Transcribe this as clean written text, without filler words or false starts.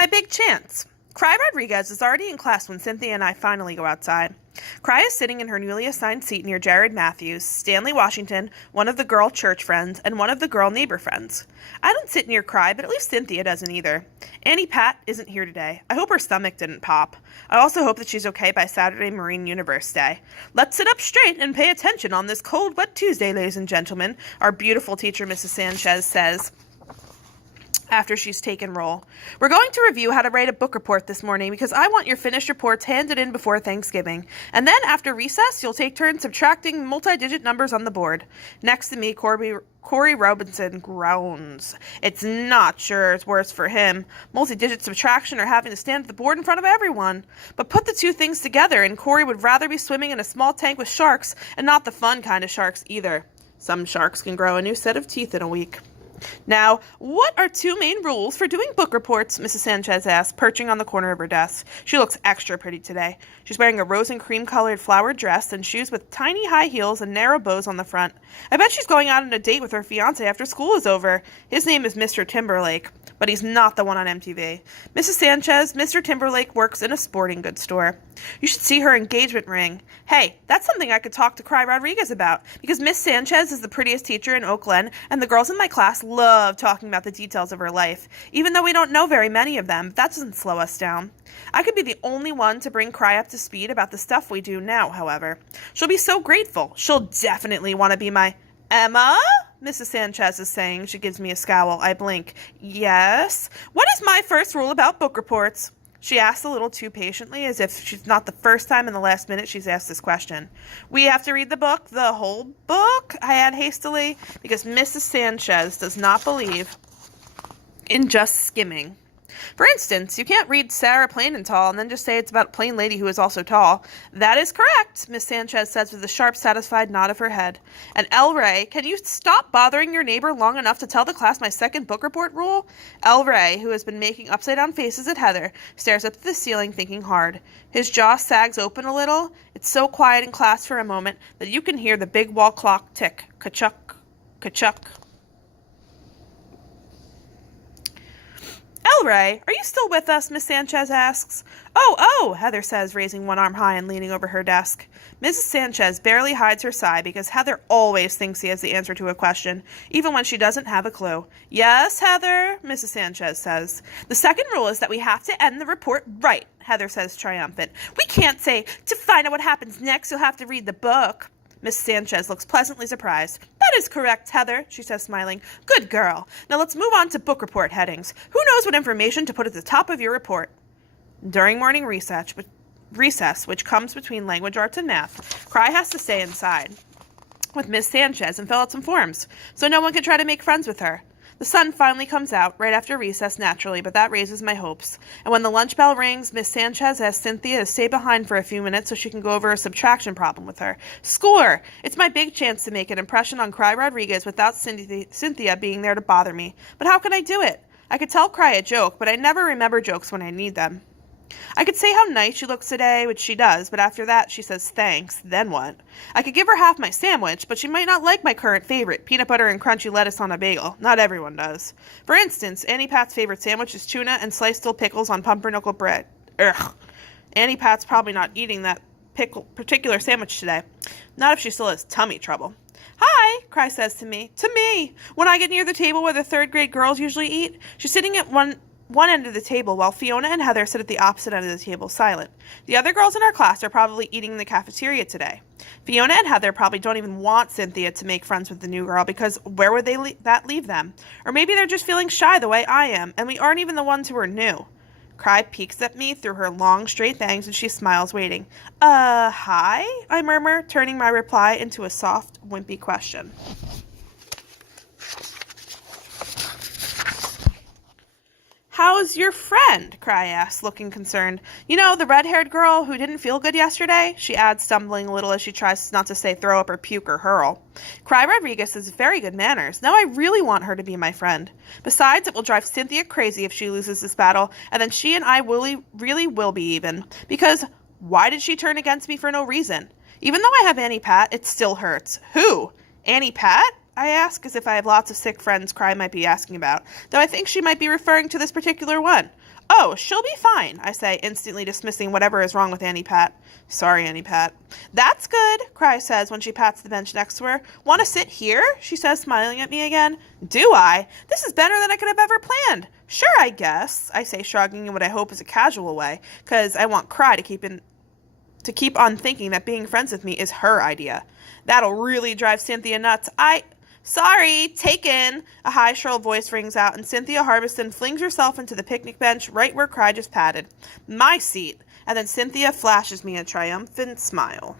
My big chance. Cry Rodriguez is already in class when Cynthia and I finally go outside. Cry is sitting in her newly assigned seat near Jared Matthews, Stanley Washington, one of the girl church friends, and one of the girl neighbor friends. I don't sit near Cry, but at least Cynthia doesn't either. Annie Pat isn't here today. I hope her stomach didn't pop. I also hope that she's okay by Saturday Marine Universe Day. Let's sit up straight and pay attention on this cold, wet Tuesday, ladies and gentlemen, our beautiful teacher, Mrs. Sanchez, says after she's taken roll. We're going to review how to write a book report this morning because I want your finished reports handed in before Thanksgiving. And then after recess, you'll take turns subtracting multi-digit numbers on the board. Next to me, Corey Robinson groans. It's not sure it's worse for him, multi-digit subtraction or having to stand at the board in front of everyone. But put the two things together and Corey would rather be swimming in a small tank with sharks and not the fun kind of sharks either. Some sharks can grow a new set of teeth in a week. Now, what are two main rules for doing book reports? Mrs. Sanchez asked, perching on the corner of her desk. She looks extra pretty today. She's wearing a rose and cream-colored flowered dress and shoes with tiny high heels and narrow bows on the front. I bet she's going out on a date with her fiancé after school is over. His name is Mr. Timberlake, but he's not the one on MTV. Mrs. Sanchez, Mr. Timberlake works in a sporting goods store. You should see her engagement ring. Hey, that's something I could talk to Cry Rodriguez about, because Miss Sanchez is the prettiest teacher in Oak Glen, and the girls in my class love talking about the details of her life, even though we don't know very many of them. That doesn't slow us down. I could be the only one to bring Cry up to speed about the stuff we do now, however. She'll be so grateful. She'll definitely want to be my Emma? Mrs. Sanchez is saying. She gives me a scowl. I blink. Yes? What is my first rule about book reports? She asked a little too patiently, as if she's not the first time in the last minute she's asked this question. We have to read the book, the whole book, I add hastily, because Mrs. Sanchez does not believe in just skimming. For instance, you can't read Sarah Plain and Tall and then just say it's about a plain lady who is also tall. That is correct, Miss Sanchez says with a sharp, satisfied nod of her head. And El Ray, can you stop bothering your neighbor long enough to tell the class my second book report rule? El Ray, who has been making upside-down faces at Heather, stares up to the ceiling thinking hard. His jaw sags open a little. It's so quiet in class for a moment that you can hear the big wall clock tick. Ka-chuck, ka-chuck. El Ray, are you still with us? Miss Sanchez asks. Oh, Heather says, raising one arm high and leaning over her desk. Mrs. Sanchez barely hides her sigh because Heather always thinks he has the answer to a question, even when she doesn't have a clue. Yes, Heather, Mrs. Sanchez says. The second rule is that we have to end the report right, Heather says, triumphant. We can't say, to find out what happens next, you'll have to read the book. Miss Sanchez looks pleasantly surprised. That is correct, Heather, she says, smiling. Good girl. Now let's move on to book report headings. Who knows what information to put at the top of your report? During morning recess, which comes between language arts and math, Cry has to stay inside with Miss Sanchez and fill out some forms, so no one can try to make friends with her. The sun finally comes out right after recess naturally, but that raises my hopes. And when the lunch bell rings, Miss Sanchez asks Cynthia to stay behind for a few minutes so she can go over a subtraction problem with her. Score! It's my big chance to make an impression on Cry Rodriguez without Cynthia being there to bother me. But how can I do it? I could tell Cry a joke, but I never remember jokes when I need them. I could say how nice she looks today, which she does, but after that she says thanks, then what? I could give her half my sandwich, but she might not like my current favorite, peanut butter and crunchy lettuce on a bagel. Not everyone does. For instance, Annie Pat's favorite sandwich is tuna and sliced dill pickles on pumpernickel bread. Ugh. Annie Pat's probably not eating that particular sandwich today. Not if she still has tummy trouble. Hi, Cry says to me, when I get near the table where the third grade girls usually eat. She's sitting at one end of the table while Fiona and Heather sit at the opposite end of the table silent. The other girls in our class are probably eating in the cafeteria today. Fiona and Heather probably don't even want Cynthia to make friends with the new girl because where would that leave them? Or maybe they're just feeling shy the way I am, and we aren't even the ones who are new. Cry peeks at me through her long, straight bangs, and she smiles, waiting. Hi? I murmur, turning my reply into a soft, wimpy question. How's your friend? Cry asks, looking concerned. You know, the red-haired girl who didn't feel good yesterday? She adds, stumbling a little as she tries not to say throw up or puke or hurl. Cry Rodriguez has very good manners. Now I really want her to be my friend. Besides, it will drive Cynthia crazy if she loses this battle, and then she and I really will be even. Because why did she turn against me for no reason? Even though I have Annie Pat, it still hurts. Who? Annie Pat? I ask, as if I have lots of sick friends Cry might be asking about, though I think she might be referring to this particular one. Oh, she'll be fine, I say, instantly dismissing whatever is wrong with Annie Pat. Sorry, Annie Pat. That's good, Cry says when she pats the bench next to her. Want to sit here? She says, smiling at me again. Do I? This is better than I could have ever planned. Sure, I guess, I say, shrugging in what I hope is a casual way, because I want Cry to keep on thinking that being friends with me is her idea. That'll really drive Cynthia nuts. Sorry, taken, a high, shrill voice rings out, and Cynthia Harbison flings herself into the picnic bench right where Cry just patted. My seat. And then Cynthia flashes me a triumphant smile.